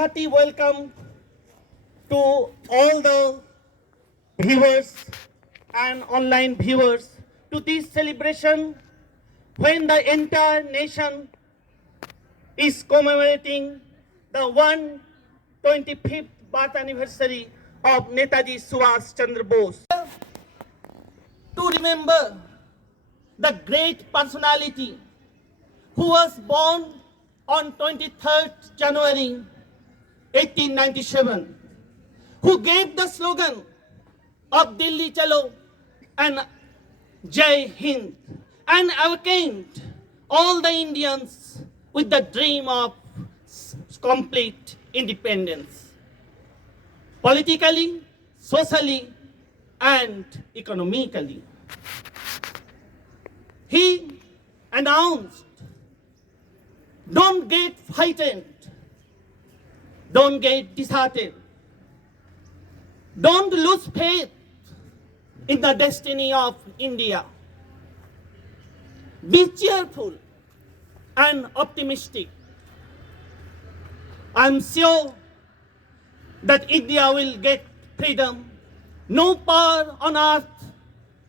hearty welcome to all the viewers and online viewers to this celebration when the entire nation is commemorating the 125th birth anniversary of Netaji Subhash Chandra Bose. To remember the great personality who was born on 23rd January 1897, who gave the slogan of Delhi Chalo and Jai Hind, and awakened all the Indians with the dream of complete independence, politically, socially, and economically. He announced, don't get frightened, don't get disheartened, don't lose faith in the destiny of India. Be cheerful and optimistic. I'm sure that India will get freedom. No power on earth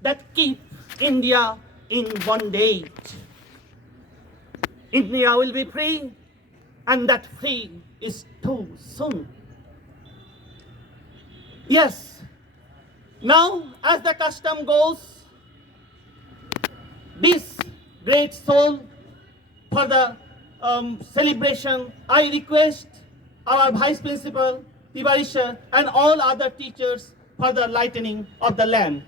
that keeps India in bondage. India will be free, and that free is too soon. Yes, now as the custom goes, this great soul for the celebration, I request our Vice Principal, Tivarisha, and all other teachers for the lightening of the lamp.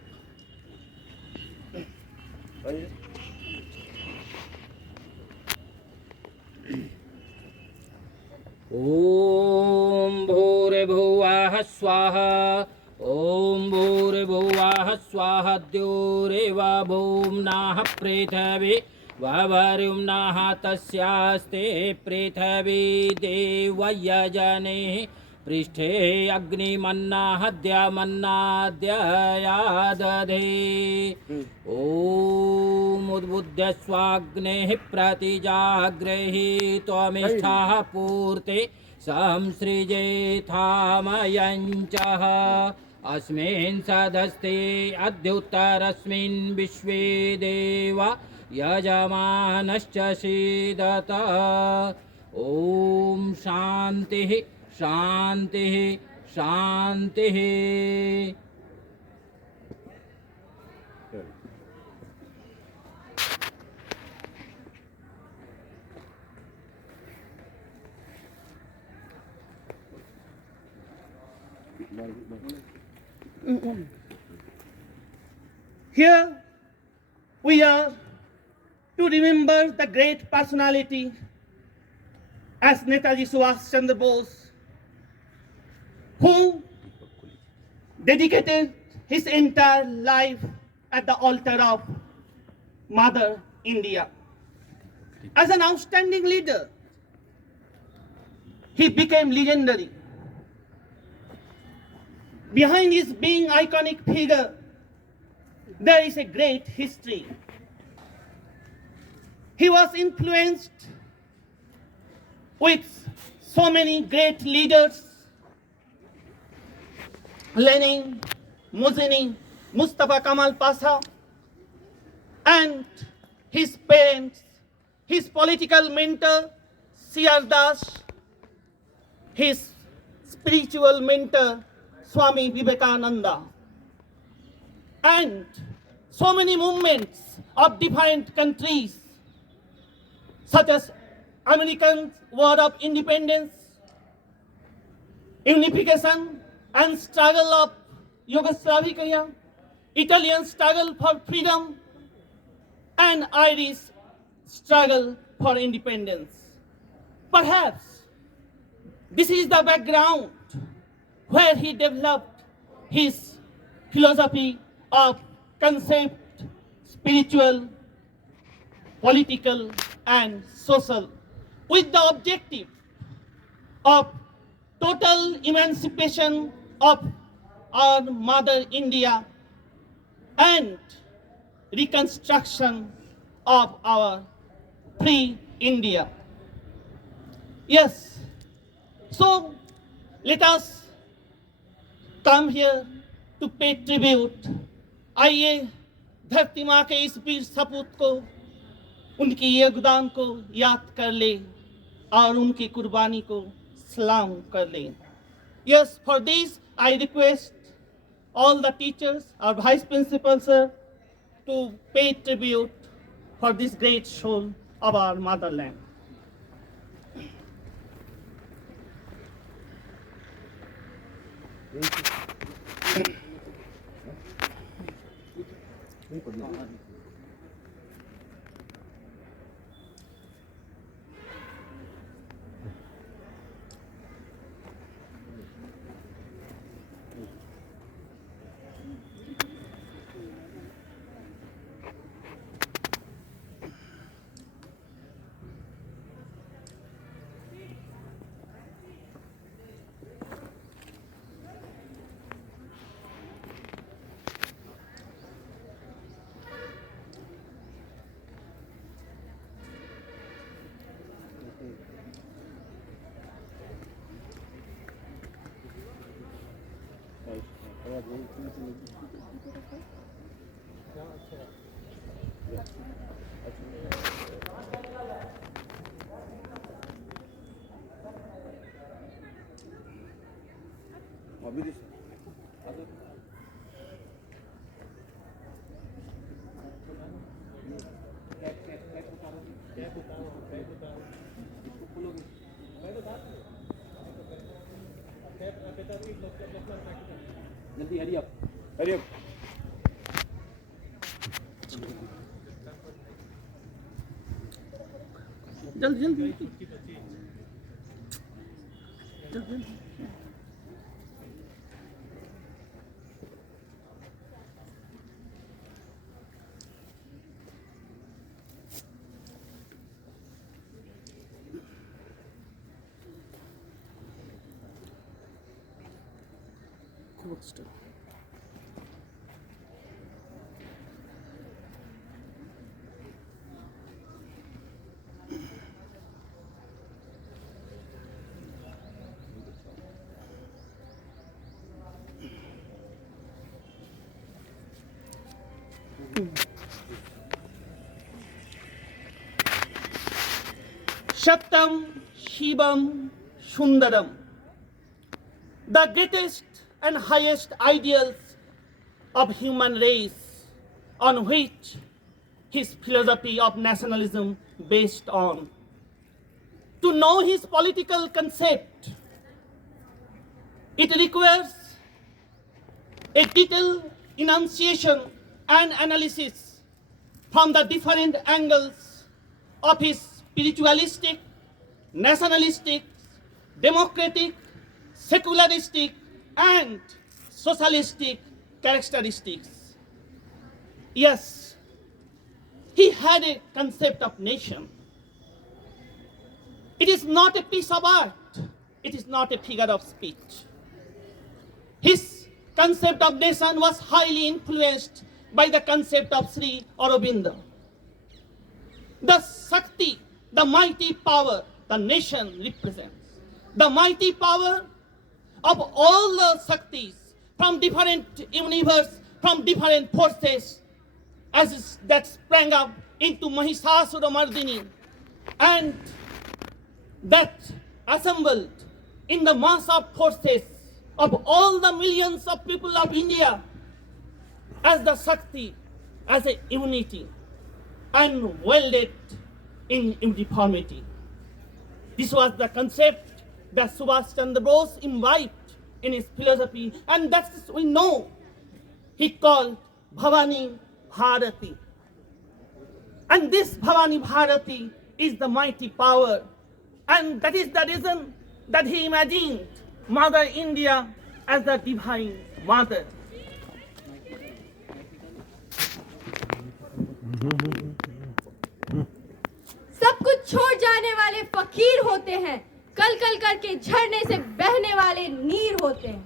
ॐ भूर्भुवः स्वः ॐ भूर्भुवः स्वः द्योरेव भूम्नाः पृथिवी ववरुम्नाः तस्यास्ते पृथिवी देवयजने पृष्ठे अग्निमन्नाः द्यमन्नाद्ययादधे ॐ उद्बुद्ध्य स्वाग्नेः प्रतिजाग्रहि त्वमिष्ठाः पूर्ते संसृजेथामयञ्चः अस्मिन् सदस्ते अद्युत्तरस्मिन् विश्वे देव यजमानश्च सीदत ॐ शान्तिः शान्तिः शान्तिः Here we are to remember the great personality as Netaji Subhash Chandra Bose, who dedicated his entire life at the altar of Mother India. As an outstanding leader, he became legendary. Behind his being iconic figure, there is a great history. He was influenced with so many great leaders: Lenin, Mussolini, Mustafa Kemal Pasha, and his parents, his political mentor, C.R. Das, his spiritual mentor, Swami Vivekananda, and so many movements of different countries, such as American War of Independence, unification and struggle of Yugoslavia, Italian struggle for freedom, and Irish struggle for independence. Perhaps this is the background where he developed his philosophy of concept, spiritual, political, and social, with the objective of total emancipation of our Mother India and reconstruction of our free India. Yes, So let us come here to pay tribute. आइए धरती माँ के इस वीर सपूत को, उनके योगदान को याद कर ले और उनकी कुर्बानी को सलाम कर ले. Yes, for this I request all the teachers, our vice principal sir, to pay tribute for this great soul of our motherland. जल्दी हरी अप. जल्दी Satyam Shivam Sundaram, the greatest and highest ideals of human race on which his philosophy of nationalism based on. To know his political concept, it requires a detailed enunciation and analysis from the different angles of his spiritualistic, nationalistic, democratic, secularistic, and socialistic characteristics. Yes, he had a concept of nation. It is not a piece of art. It is not a figure of speech. His concept of nation was highly influenced by the concept of Sri Aurobindo. The Shakti, the mighty power the nation represents, the mighty power of all the Shaktis from different universe, from different forces, as that sprang up into Mahishasuramardini, and that assembled in the mass of forces of all the millions of people of India as the Shakti, as a unity, and welded in uniformity. This was the concept that Subhash Chandra Bose imbibed in his philosophy, and that's we know he called Bhavani Bharati. And this Bhavani Bharati is the mighty power, and that is the reason that he imagined Mother India as the divine mother. सब कुछ छोड़ जाने वाले फकीर होते हैं, कल कल करके झरने से बहने वाले नीर होते हैं,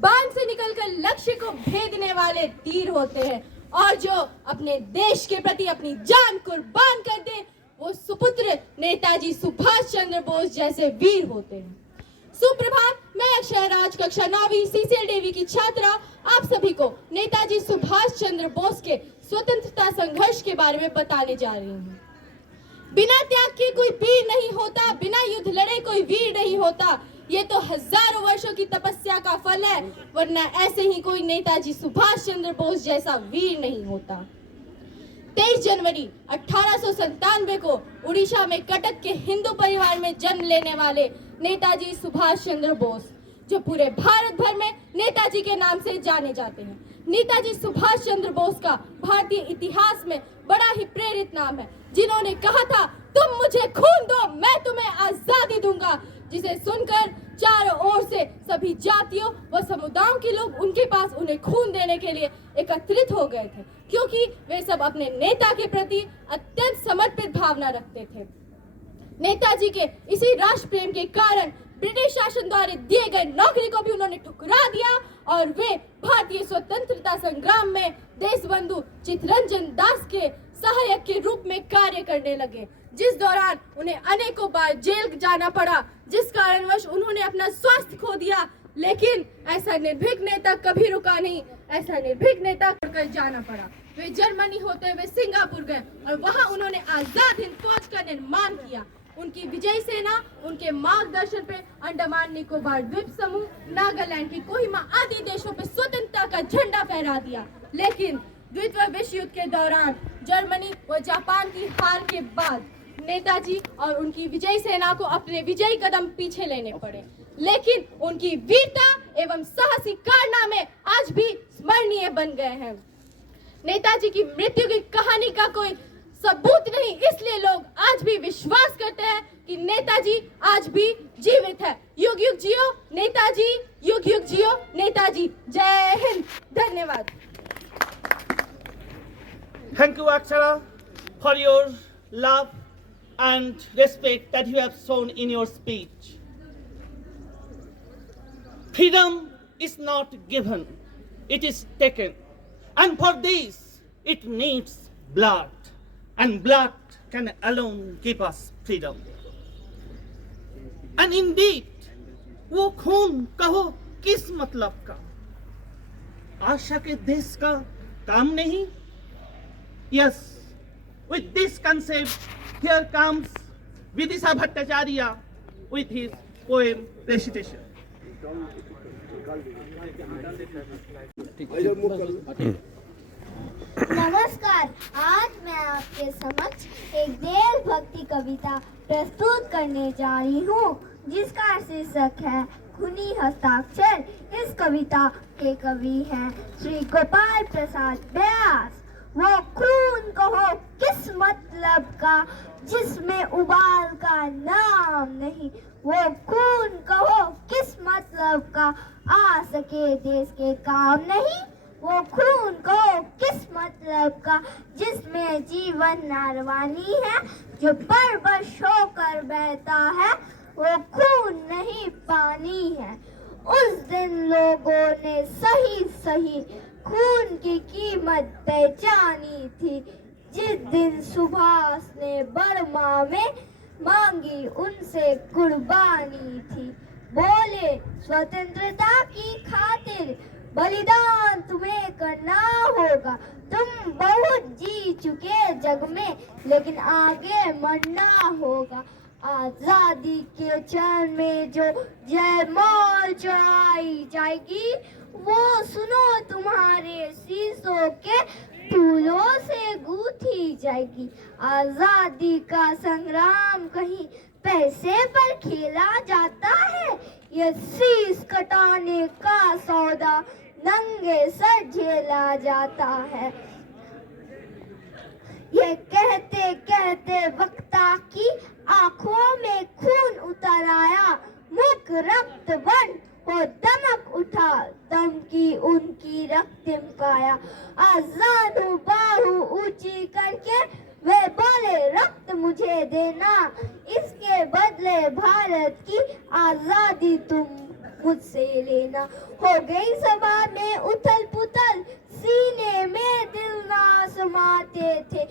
बांध से निकलकर लक्ष्य को भेदने वाले तीर होते हैं, और जो अपने देश के प्रति अपनी जान कुर्बान कर दे वो सुपुत्र नेताजी सुभाष चंद्र बोस जैसे वीर होते हैं. सुप्रभात, मैं अक्षय राज कक्षा 9वीं CCLDV की छात्रा आप सभी को नेताजी सुभाष चंद्र बोस के स्वतंत्रता संघर्ष के बारे में बताने जा रही हूँ। बिना त्याग के कोई वीर नहीं होता, बिना युद्ध लड़े कोई वीर नहीं होता। ये तो हजारों वर्षों की तपस्या का फल है, वरना ऐसे ही कोई नेताजी सुभाष चंद्र बोस जैसा वीर नहीं होता। 23 जनवरी 1897 को उड़ीसा में कटक के हिंदू परिवार में जन्म लेने वाले नेताजी सुभाष चंद्र बोस, जो पूरे भारत भर में नेताजी के नाम से जाने जाते हैं। नेताजी सुभाष चंद्र बोस का भारतीय इतिहास में बड़ा ही प्रेरित नाम है, जिन्होंने कहा था, तुम मुझे खून दो, मैं तुम्हें आजादी दूंगा, जिसे सुनकर चारों ओर से सभी जातियों व समुदायों के लोग उनके पास उन्हें खून देने के लिए एकत्रित हो गए थे, क्योंकि वे सब अपने नेता के प्रति अत्यंत समर्पित भावना रखते थे। नेताजी के इसी राष्ट्र प्रेम के कारण ब्रिटिश शासन द्वारा दिए गए नौकरी को भी उन्होंने ठुकरा दिया और वे भारतीय स्वतंत्रता संग्राम में देशबंधु चित्तरंजन दास के सहायक के रूप में कार्य करने लगे, जिस दौरान उन्हें अनेकों बार जेल जाना पड़ा, जिस कारणवश उन्होंने अपना स्वास्थ्य खो दिया। लेकिन ऐसा निर्भीक नेता कभी रुका नहीं, ऐसा निर्भीक नेता छोड़कर जाना पड़ा। वे जर्मनी होते हुए सिंगापुर गए और वहां उन्होंने आजाद हिंद फौज का निर्माण किया। उनकी विजयी सेना उनके मार्गदर्शन पे अंडमान निकोबार द्वीप समूह, नागालैंड की कोहिमा आदि देशों पे स्वतंत्रता का झंडा फहरा दिया। लेकिन द्वितीय विश्व युद्ध के दौरान जर्मनी व जापान की हार के बाद नेताजी और उनकी विजयी सेना को अपने विजयी कदम पीछे लेने पड़े, लेकिन उनकी वीरता एवं साहसी कारनामे आज भी स्मरणीय बन गए हैं। नेताजी की मृत्यु की कहानी का कोई सबूत नहीं, इसलिए लोग आज भी विश्वास करते हैं कि नेताजी आज भी जीवित है। युग युग जियो नेताजी, युग युग जियो नेताजी। जय हिंद। धन्यवाद। Thank you, Akshara, for your love and respect that you have shown in your speech. Freedom is not given, it is taken. And for this, it needs blood. And blood can alone give us freedom. And indeed, वो खून कहो किस मतलब का? आशा के देश का काम नहीं? Yes, with this concept, here comes Vidisha Bhattacharya with his poem recitation. नमस्कार, आज मैं आपके समक्ष एक देशभक्ति कविता प्रस्तुत करने जा रही हूँ, जिसका शीर्षक है खूनी हस्ताक्षर। इस कविता के कवि हैं श्री गोपाल प्रसाद व्यास। वो खून कहो किस मतलब का जिसमें उबाल का नाम नहीं, वो खून कहो किस मतलब का आ सके देश के काम नहीं, वो खून कहो किस मतलब का जिसमें जीवन नारवानी है, जो परवश होकर बहता है वो खून नहीं पानी है। उस दिन लोगों ने सही सही खून की कीमत पहचानी थी, जिस दिन सुभाष ने बर्मा में मांगी उनसे कुर्बानी थी। बोले स्वतंत्रता की खातिर बलिदान तुम्हें करना होगा, तुम बहुत जी चुके जग में लेकिन आगे मरना होगा। आजादी के क्षण में जो जयमाल चढ़ाई जाएगी, वो सुनो तुम्हारे शीशों के फूलों से गूंथी जाएगी। आजादी का संग्राम कहीं पैसे पर खेला जाता है, ये शीश कटाने का सौदा नंगे सर झेला जाता है। ये कहते कहते वक्ता की आंखों में खून उतर आया, मुख रक्त बन हो दमक उठा, दम की उनकी रक्तिम काया। आजानू बाहु ऊंची करके वे बोले रक्त मुझे देना, इसके बदले भारत की आजादी तुम मुझसे लेना। हो गई सभा में उथल पुथल, सीने में दिल ना समाते थे,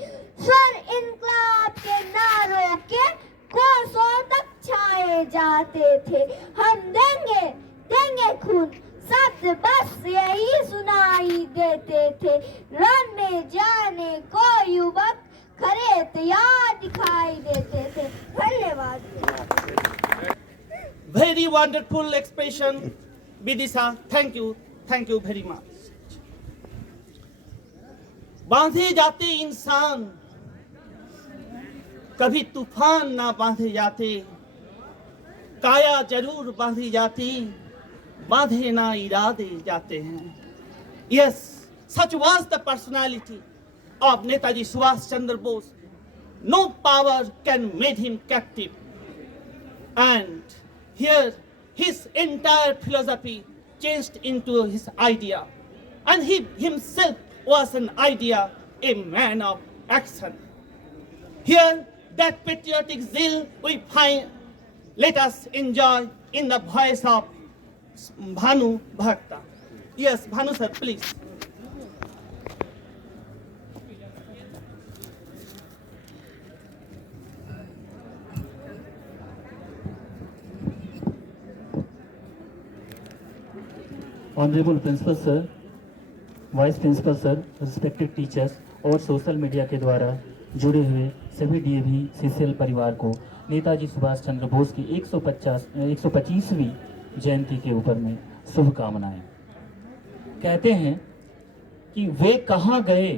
स्वर इनकलाब के नारों के कोसों तक छाए जा चाहते थे। हम देंगे देंगे खून, शब्द बस यही सुनाई देते थे। रण में जाने को युवक खड़े तैयार दिखाई देते थे। धन्यवाद। Very wonderful expression, Vidisha. Thank you very much. बांधे जाते इंसान कभी तूफान ना बांधे जाते, काया जरूर बांधी जाती, बांधे ना इरादे जाते हैं. Yes, such was the personality of Netaji Subhash Chandra Bose. No power can make him captive. And here his entire philosophy changed into his idea. And he himself was an idea, a man of action. Here that patriotic zeal we find, let us enjoy in the voice of Bhanu Bhakta. Yes, Bhanu sir, please. Honourable principal sir, vice principal sir, respected teachers और social media के द्वारा जुड़े हुए सभी DAV CCL परिवार को नेताजी सुभाष चंद्र बोस की 125वीं जयंती के ऊपर में शुभकामनाएं। कहते हैं कि वे कहाँ गए,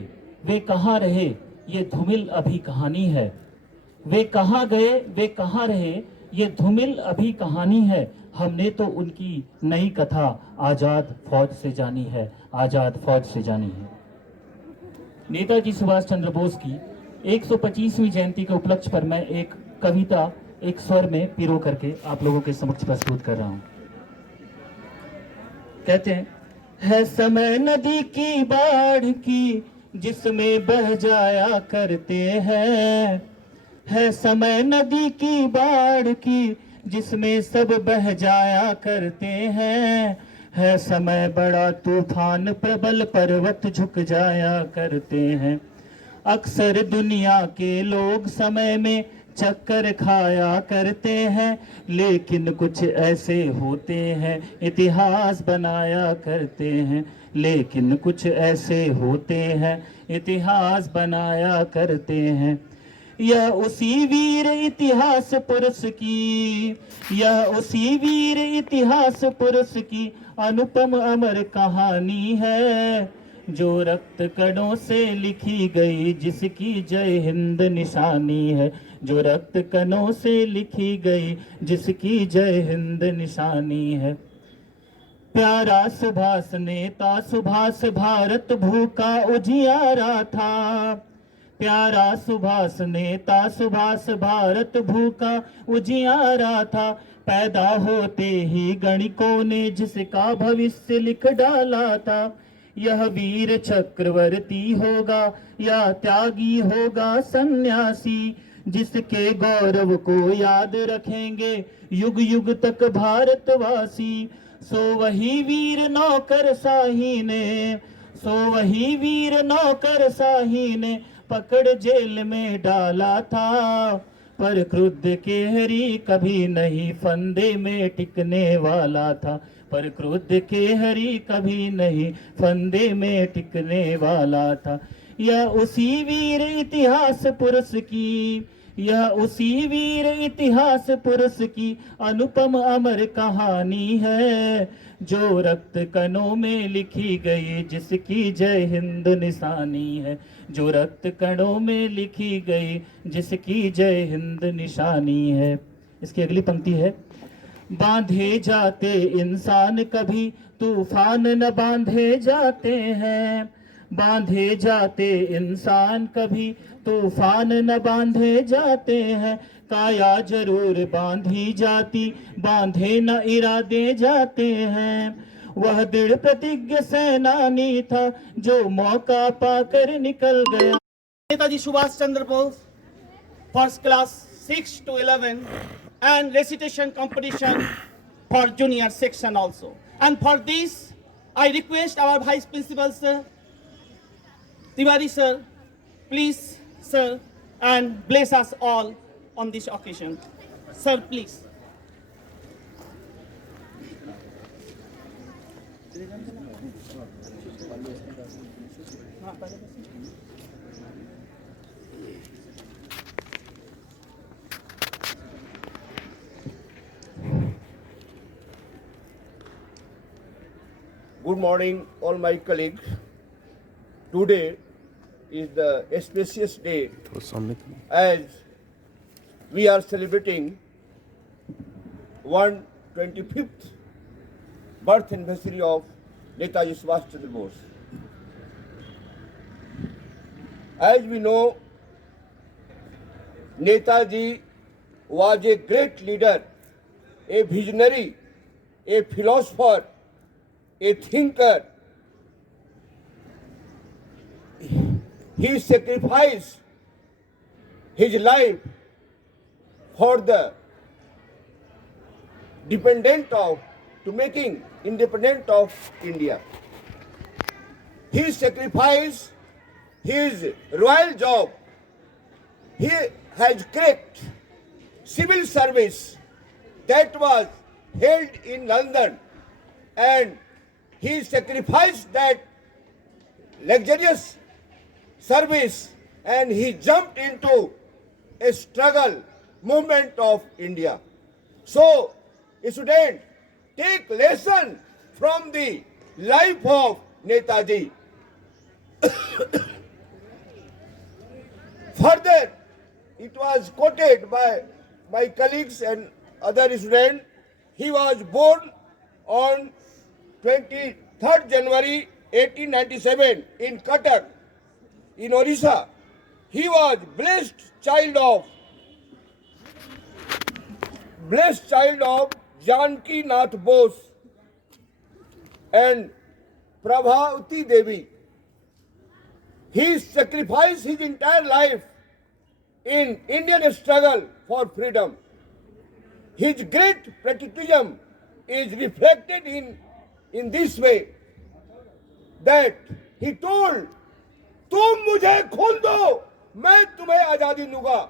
वे कहाँ रहे, ये धूमिल अभी कहानी है। वे कहाँ गए, वे कहाँ रहे, ये धूमिल अभी कहानी है। हमने तो उनकी नई कथा आज़ाद फौज से जानी है, आज़ाद फौज से जानी है। नेताजी सुभाष चंद्र बोस की 125वीं जयंती के उपलक्ष्य पर मैं एक कविता एक स्वर में पिरो करके आप लोगों के समक्ष प्रस्तुत कर रहा हूं। कहते हैं, है समय नदी की बाढ़ की जिसमें बह जाया करते हैं, है समय नदी की बाढ़ की जिसमें सब बह जाया करते हैं, है समय बड़ा तूफान प्रबल पर्वत झुक जाया करते हैं। अक्सर दुनिया के लोग समय में चक्कर खाया करते हैं, लेकिन कुछ ऐसे होते हैं इतिहास बनाया करते हैं, लेकिन कुछ ऐसे होते हैं इतिहास बनाया करते हैं। यह उसी वीर इतिहास पुरुष की, यह उसी वीर इतिहास पुरुष की अनुपम अमर कहानी है, जो रक्त कणों से लिखी गई जिसकी जय हिंद निशानी है, जो रक्त कणों से लिखी गई जिसकी जय हिंद निशानी है। प्यारा सुभाष नेता सुभाष भारत भूखा उजियारा था, प्यारा सुभाष नेता सुभाष भारत भूखा उजियारा था। पैदा होते ही गणिकों ने जिसका भविष्य लिख डाला था, यह वीर चक्रवर्ती होगा या त्यागी होगा सन्यासी, जिसके गौरव को याद रखेंगे युग युग तक भारतवासी। सो वही वीर नौकरशाही ने, सो वही वीर नौकरशाही ने पकड़ जेल में डाला था, पर क्रुद्ध केहरी कभी नहीं फंदे में टिकने वाला था, पर क्रुद्ध केहरी कभी नहीं फंदे में टिकने वाला था। यह उसी वीर इतिहास पुरुष की, यह उसी वीर इतिहास पुरुष की अनुपम अमर कहानी है, जो रक्त कणों में लिखी गई जिसकी जय हिंद निशानी है, जो रक्त कणों में लिखी गई जिसकी जय हिंद निशानी है। इसकी अगली पंक्ति है, बांधे जाते इंसान कभी तूफान न बांधे जाते हैं, बांधे जाते इंसान कभी तूफान न बांधे जाते हैं। काया जरूर बांधी जाती, बांधे न इरादे जाते हैं। वह दृढ़ प्रतिज्ञ सेनानी था जो मौका पाकर निकल गया। Netaji Subhash Chandra Bose, first class 6 to 11, and recitation competition for junior section also. And for this, I request our Vice Principal Sir, Tiwari Sir, please Sir, and bless us all on this occasion. Sir, please. Good morning, all my colleagues. Today is the auspicious day as we are celebrating 125th birth anniversary of Netaji Subhash Chandra Bose. As we know, Netaji was a great leader, a visionary, a philosopher, a thinker. He sacrificed his life for the to making independent of India. He sacrificed his royal job. He has cracked civil service that was held in London, and he sacrificed that luxurious service and he jumped into a struggle movement of India. So, students, take lesson from the life of Netaji. Further, it was quoted by my colleagues and other students. He was born on 23rd January 1897 in Cuttack, in Orissa. He was blessed child of Janki Nath Bose and Prabhavati Devi. He sacrificed his entire life in Indian struggle for freedom. His great patriotism is reflected in this way that he told, तुम मुझे खून दो, मैं तुम्हें आजादी दूंगा.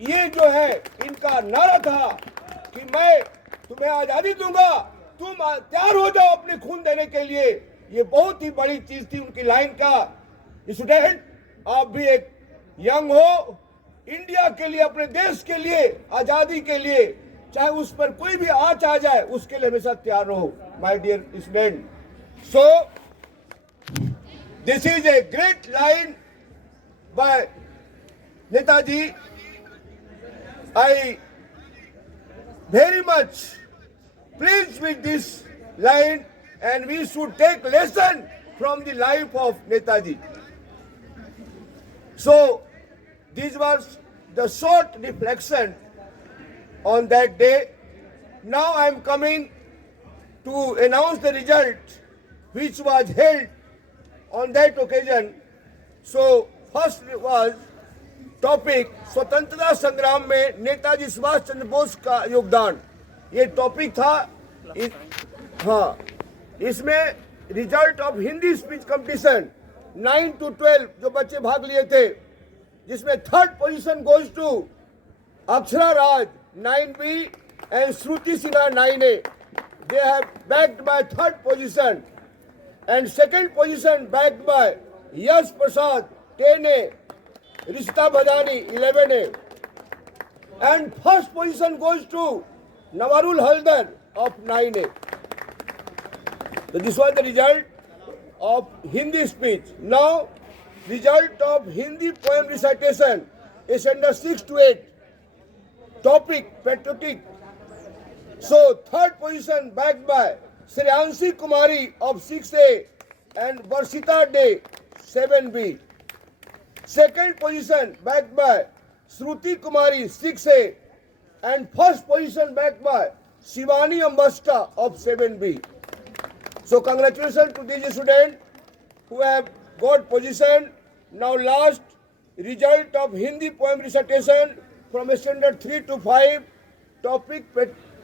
ये जो है इनका नारा था कि मैं तुम्हें आजादी दूंगा, तुम तैयार हो जाओ अपने खून देने के लिए. ये बहुत ही बड़ी चीज थी उनकी लाइन का. स्टूडेंट, आप भी एक यंग हो, इंडिया के लिए, अपने देश के लिए, आजादी के लिए, चाहे उस पर कोई भी आँच आ जाए, उसके लिए हमेशा तैयार रहो, my dear student. So this is a great line by Netaji. I very much pleased with this line, and we should take lesson from the life of Netaji. So, this was the short reflection on that day. Now I am coming to announce the result which was held on that occasion. So, first was topic स्वतंत्रता संग्राम में नेताजी सुभाष चंद्र बोस का योगदान. ये topic था. हाँ, इसमें result of Hindi speech competition 9 to 12 जो बच्चे भाग लिए थे, जिसमें third position goes to Akshara Raj 9B and Shruti Sinha 9A. They have backed by third position, and second position backed by Yash Prasad 10A, Rishita Bhadani 11A, and first position goes to Navarul Haldar of 9A. So this was the result of Hindi speech. Now, result of Hindi poem recitation is under 6 to 8. Topic patriotic. So third position backed by Shreyanshi Kumari of 6A and Varshita Day 7B. Second position backed by Shruti Kumari 6A and first position backed by Shivani Ambasta of 7B. So congratulations to these students who have got position. Now last result of Hindi poem recitation from standard 3 to 5, topic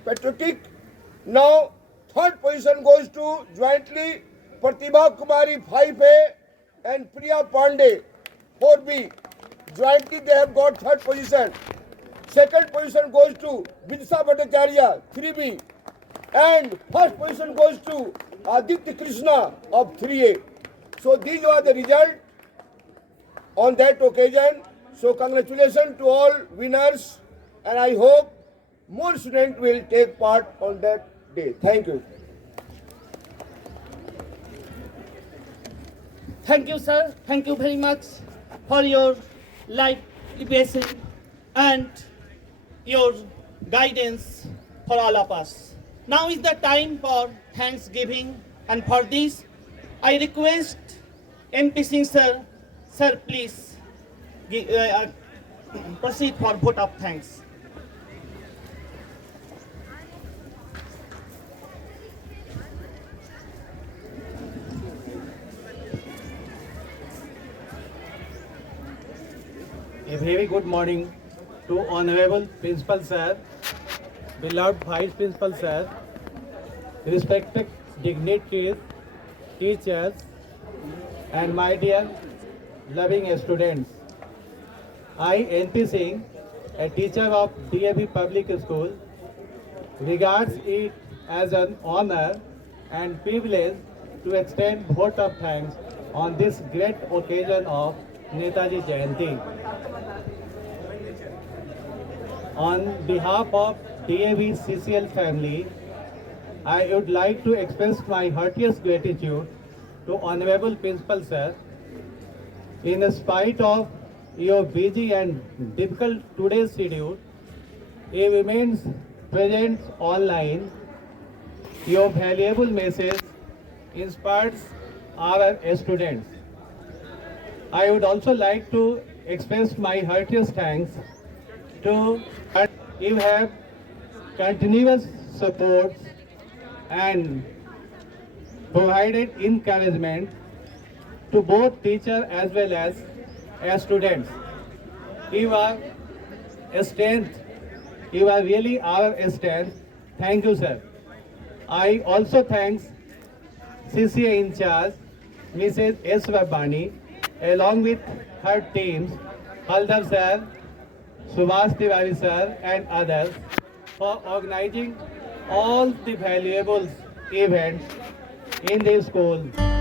patriotic. Now third position goes to jointly Pratibha Kumari 5A and Priya Pandey 4B. Jointly they have got third position. Second position goes to Vidsa Bhattacharya 3B. And first position goes to Aditya Krishna of 3A. So these were the result on that occasion. So congratulations to all winners, and I hope more students will take part on that day. Thank you. Thank you, sir. Thank you very much for your life lesson and your guidance for all of us. Now is the time for Thanksgiving, and for this, I request MP Singh sir, please proceed for vote of thanks. A very good morning to Honorable Principal Sir, beloved Vice Principal Sir, respected dignitaries, teachers, and my dear loving students. I, NP Singh, a teacher of DAV Public School, regards it as an honor and privilege to extend vote of thanks on this great occasion of Netaji Jayanti. On behalf of DAV CCL family, I would like to express my heartiest gratitude to Honorable Principal Sir. In spite of your busy and difficult today's schedule, he remains present online. Your valuable message inspires our students. I would also like to express my heartiest thanks to you have continuous support and provided encouragement to both teachers as well as students. You are a strength. You are really our strength. Thank you, sir. I also thanks CCA in charge, Mrs. S. Vabani, along with her teams, Haldar sir, Subhash Tiwari sir, and others, for organizing all the valuable events in the school.